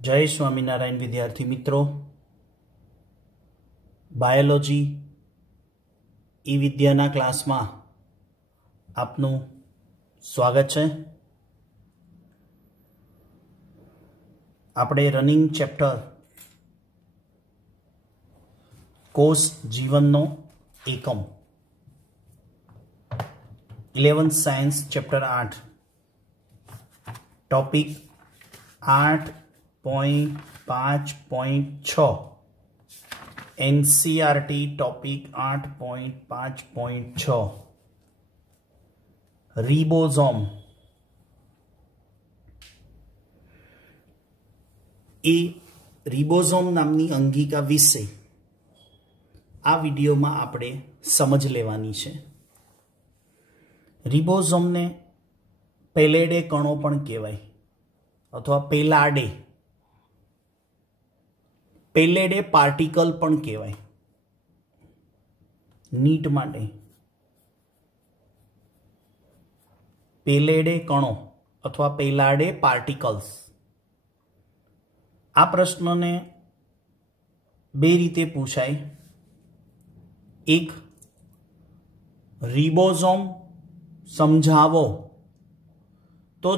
जय स्वामीनारायण विद्यार्थी मित्रों, बायोलॉजी ई विद्याना क्लास में आपनु स्वागत है। आपणे रनिंग चैप्टर कोष जीवननो एकम 11th science chapter 8 topic 8.5.6 NCERT topic 8.5.6 ribosome ए रिबोसोम नामनी अंगिका विषे आ विडियो में आपणे समझ लेवानी छे। रिबोसोम ने पेलेडे कणो पण कहेवाय अथवा पेलेडे पार्टिकल पण कहेवाय। नीट माटे पेलेडे कणो अथवा पेलाडे पार्टिकल्स आ प्रश्न ने बे रीते पूछाय। एक, रिबोसोम समझावो। तो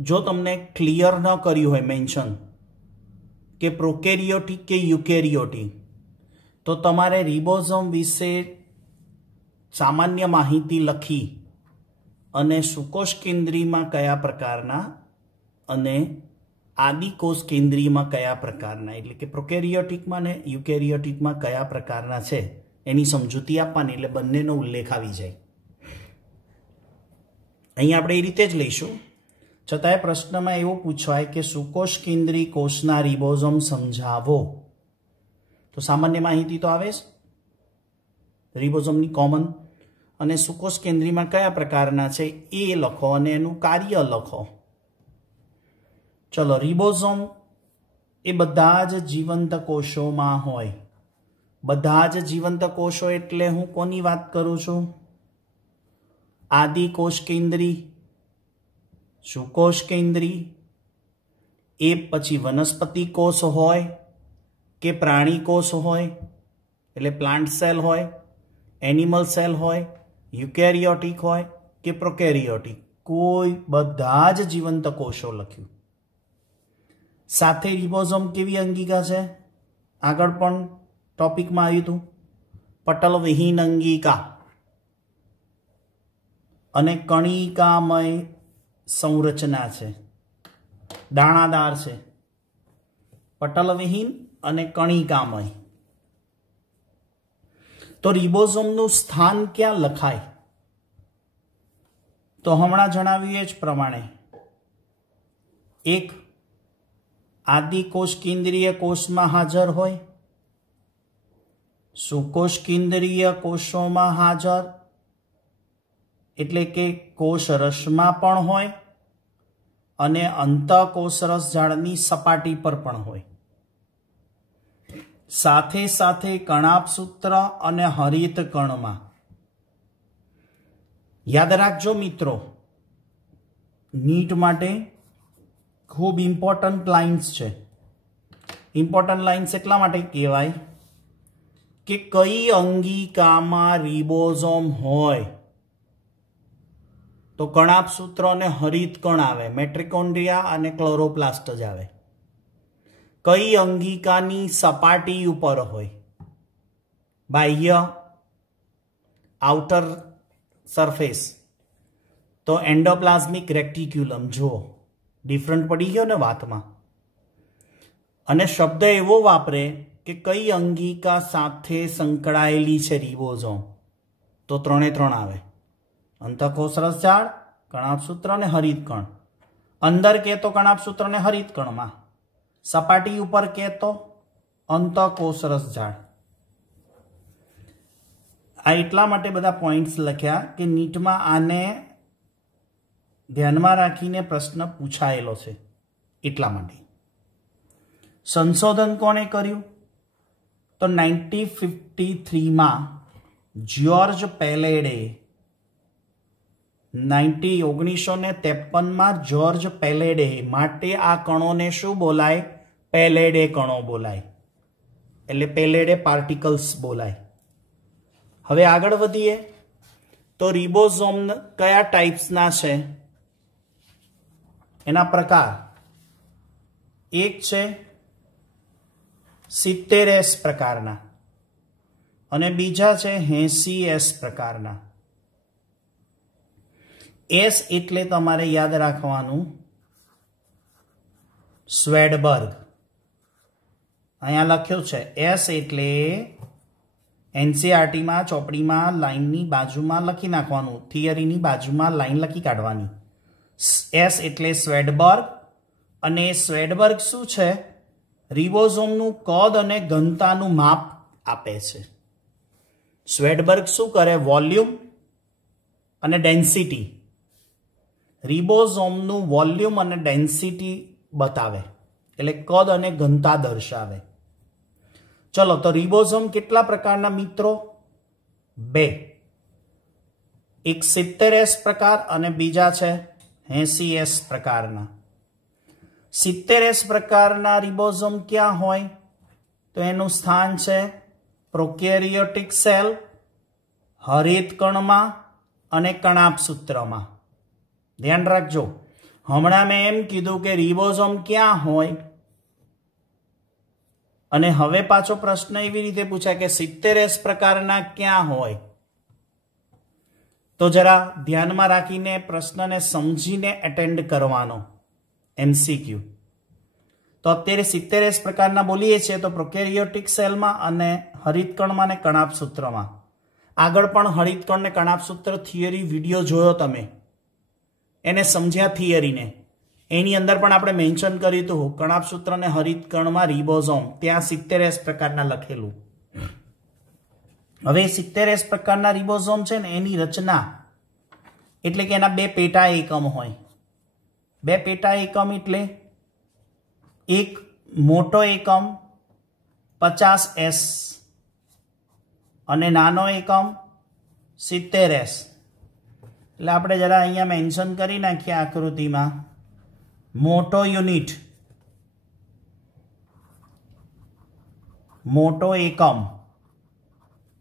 जो तमने क्लियर न कर्यु होय मेंशन के प्रोकेरियोटिक के यूकेरियोटिक, तो तमारे रिबोसोम विषे सामान्य माहिती लखी अने सुकोष केंद्री में कया प्रकारना अने आदिकोष केंद्री में कया प्रकारना, एटले के प्रोकेरियोटिक में ने यूकेरियोटिक में कया प्रकारना छे एनी समजूती आपवानी, एटले बंनेनो उल्लेख आवी जाय। अहीं आपणे ए रीते ज लईशुं। छतांय प्रश्न में एवो पूछवाय के सुकोष केंद्री कोषना रिबोसोम समझावो, तो सामान्य माहिती तो आवे ज रिबोसोमनी कॉमन, अने सुकोष केंद्री में कया प्रकारना छे ए लखो अने एनुं कार्य लखो। चलो, रिबोसोम ए बधा ज जीवंत कोषों में होय। बधा ज जीवंत कोषो एटले हूँ कोनी वात करूं छुं? आदिकोष केंद्री, सुकोष केंद्री, ए पछी वनस्पति कोष होय के प्राणी कोष होय एटले प्लांट सेल होय, एनिमल सेल होय, यूकेरियोटिक होय के प्रोकेरियोटिक, कोई बधा ज जीवंत कोषो लख्युं। साथे रिबोसोम केवी अंगिका छे? आगळ पण टॉपिक में आव्युं हतुं, पटल विहीन अंगिका अने कणिकामय संरचना छे, दाणादार छे, पटल विहीन अने कणिकामय। तो रिबोसोमनुं स्थान क्या लखाय? तो हमणां जणाव्युं ज प्रमाणे, एक, आदिकोष केंद्रीय कोष में हाजर होय, सुकोष केंद्रीय कोषों में हाजर एटले के कोष रस में पण होय अने अंतःकोषरस जाळनी सपाटी पर पण होय। साथे साथे कणाभसूत्र अने हरित कण में। याद राखजो मित्रों, नीट माटे खूब इम्पोर्टंट लाइन्स छे। इम्पोर्टंट लाइन्स एटला माटे कहेवाय के कई अंगिका में रिबोसोम होय तो कणाभसूत्र ने हरित कण आवे, मेट्रिकोन्ड्रिया अने क्लोरोप्लास्ट ज आवे। कई अंगिकानी सपाटी उपर होय, बाह्य आउटर सरफेस, तो एंडोप्लाज्मिक रेक्टिक्युलम। जो डिफरंट पड़ी गयो ने वात में। अने शब्द एवो वापरे के कई अंगिका साथे संकळायेली छे रिबोसोम, तो त्रणेय त्रण आवे, अंतःकोषरस जाळ, कणाभसूत्र ने हरित कण। अंदर के तो कणाभसूत्र ने हरित कण में, सपाटी उपर के तो अंतःकोषरस जाळ। आ एटला माटे बधा पॉइंट्स लख्या के नीट में आने ध्यान में राखीने प्रश्न पूछायेलो छे, एटला माटे। संशोधन कोणे कर्युं? तो 1953 में जॉर्ज पेलेडे 1953 में जॉर्ज पेलेडे माटे आ कणों ने शुं बोलाय પેલેડે કણો બોલાય, એટલે પેલેડે પાર્ટિકલ્સ બોલાય. હવે આગળ વધીએ તો રિબોઝોમ કયા ટાઈપ્સના છે, એના પ્રકાર. એક છે 70S પ્રકારના અને બીજા છે 80S પ્રકારના. એસ એટલે તમારે યાદ રાખવાનું સ્વેડબર્ગ. અહીંયા લખ્યું છે એસ એટલે એનસીઆરટીમાં ચોપડીમાં લાઈનની બાજુમાં લખી નાખવાનું, થિયરીની બાજુમાં લાઈન લખી કાઢવાની. એસ એટલે સ્વેડબર્ગ. અને સ્વેડબર્ગ શું છે? રિબોઝોમનું કદ અને ઘનતાનું માપ આપે છે. સ્વેડબર્ગ શું કરે? વોલ્યુમ અને ડેન્સિટી, રિબોઝોમનું વોલ્યુમ અને ડેન્સિટી બતાવે, એટલે કદ અને ઘનતા દર્શાવે. ચલો, તો રિબોઝોમ કેટલા પ્રકારના મિત્રો? 2. એક 70S પ્રકાર અને બીજા છે 80S પ્રકારના. 70S પ્રકારના રિબોઝોમ ક્યાં હોય? તો એનું સ્થાન છે પ્રોકેરિયોટિક સેલ, હરિતકણમાં અને કણાભસૂત્રમાં. ધ્યાન રાખજો, હમણાં મેં એમ કીધું કે રિબોઝોમ ક્યાં હોય, અને હવે પાછો પ્રશ્ન એવી રીતે પૂછાય કે 70S પ્રકારના ક્યાં હોય. તો જરા ધ્યાનમાં રાખીને પ્રશ્નને સમજીને એટેન્ડ કરવાનો. MCQ. તો અત્યારે 70S પ્રકારના બોલીએ છીએ તો પ્રોકેરિયોટિક સેલમાં અને હરિતકણમાં અને કણાભસૂત્રમાં. આગળ પણ હરિતકણ ને કણાભસૂત્ર થિયરી વિડીયો જોયો તમે, એને સમજ્યા થિયરીને, એની અંદર પણ આપણે મેન્શન કર્યું હતું કણાભસૂત્ર અને હરિતકણમાં રિબોઝોમ, ત્યાં 70S પ્રકારના લખેલું. હવે 70S પ્રકારના રિબોઝોમ છે ને, એની રચના એટલે કે એના 2 પેટા એકમ હોય. 2 પેટા એકમ એટલે એક મોટો એકમ 50S અને નાનો એકમ 70S. એટલે આપણે જરા અહીંયા મેન્શન કરી નાખીએ આકૃતિમાં. મોટો યુનિટ, મોટો એકમ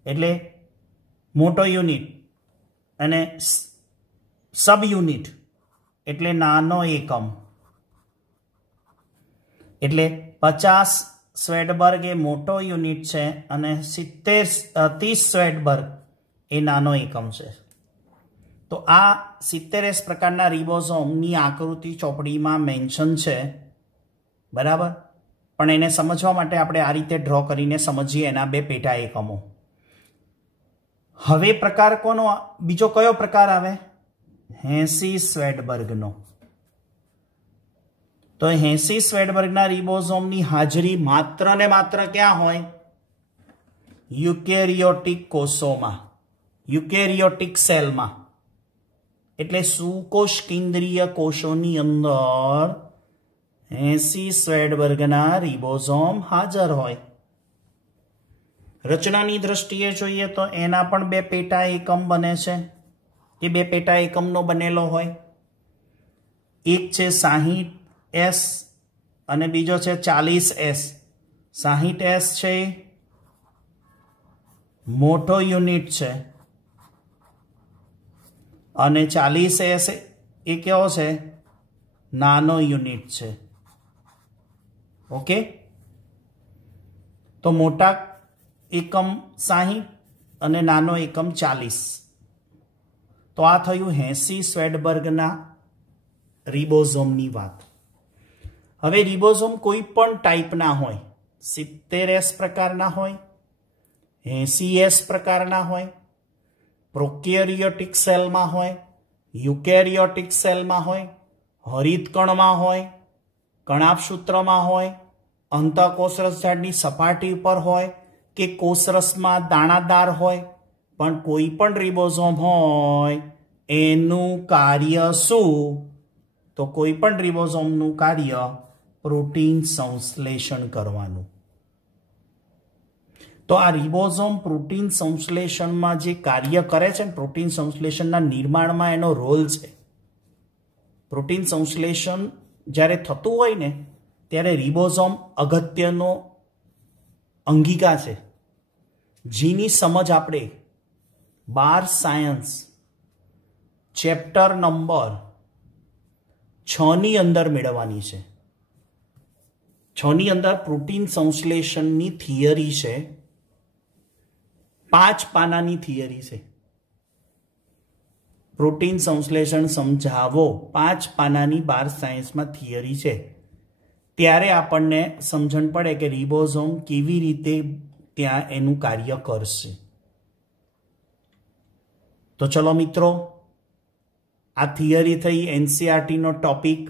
એટલે મોટો યુનિટ, અને સબ યુનિટ એટલે નાનો એકમ. એટલે 50 સ્વેડબર્ગ એ મોટો યુનિટ છે અને 30 સ્વેડબર્ગ એ નાનો એકમ છે. તો આ 70S પ્રકારના રિબોઝોમની આકૃતિ ચોપડીમાં મેન્શન છે, બરાબર. પણ એને સમજવા માટે આપણે આ રીતે ડ્રો કરીને સમજીએ એના 2 પેટા એકમો. હવે પ્રકાર કોનો? બીજો કયો પ્રકાર આવે? 80 સ્વેડબર્ગનો. તો 80 સ્વેડબર્ગના રિબોઝોમની હાજરી માત્ર ને માત્ર ક્યાં હોય? યુકેરિયોટિક કોષોમાં, યુકેરિયોટિક સેલમાં. એટલે સુકોષ કેન્દ્રીય કોષોની અંદર 80 સ્વેડબર્ગના રિબોઝોમ હાજર હોય. રચનાની દ્રષ્ટિએ જોઈએ તો એના પણ 2 પેટા એકમ બને છે. એ 2 પેટા એકમનો બનેલો હોય. એક છે 60S અને બીજો છે 40S. 60S છે મોટો યુનિટ છે અને 40S એ કેવો છે? નાનો યુનિટ છે. ઓકે, તો મોટા એકમ 60 અને નાનો એકમ 40. તો આ થયું 80 સ્વેડબર્ગના રિબોઝોમની વાત. હવે રિબોઝોમ કોઈ પણ ટાઈપના હોય, 70S પ્રકારના હોય, 80S પ્રકારના હોય, પ્રોકેરિયોટિક સેલમાં હોય, યુકેરિયોટિક સેલમાં હોય, હરિતકણમાં હોય, કણાભસૂત્રમાં હોય, અંતઃકોષરસ ઝાડની સપાટી ઉપર હોય કે કોષરસમાં દાણાદાર હોય, પણ કોઈ પણ રિબોઝોમ હોય એનું કાર્ય શું? તો કોઈ પણ રિબોઝોમનું કાર્ય પ્રોટીન સંશ્લેષણ કરવાનું. તો આ રિબોઝોમ પ્રોટીન સંશ્લેષણમાં જે કાર્ય કરે છે, પ્રોટીન સંશ્લેષણના નિર્માણમાં એનો રોલ છે. પ્રોટીન સંશ્લેષણ જ્યારે થતું હોય ને त्यारे रिबोसोम अगत्यनो अंगिका छे, जेनी समझ आपणे 12 सायन्स चेप्टर नंबर 6 नी अंदर मेळववानी छे। 6 नी अंदर प्रोटीन संश्लेषणनी थियरी छे, 5 पानानी थियरी छे। प्रोटीन संश्लेषण समझावो 5 पानानी 12 सायन्स में थियरी छे, त्यारे आपणने समझण पड़े कि रिबोसोम केवी रीते त्यां एनुं कार्य करशे। तो चलो मित्रों, आ थियरी थई एनसीईआरटी नो टॉपिक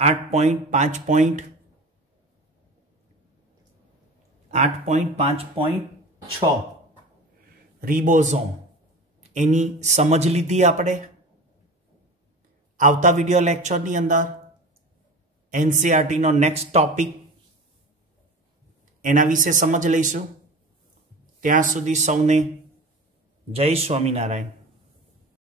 8.5.6 रिबोसोम एनी समझ लीधी आपणे। आवता विडियो लेक्चर नी अंदर एनसीईआरटी नो नेक्स्ट टॉपिक एना विषे समझ लईशुं। त्यां सुधी सौने जय स्वामीनारायण।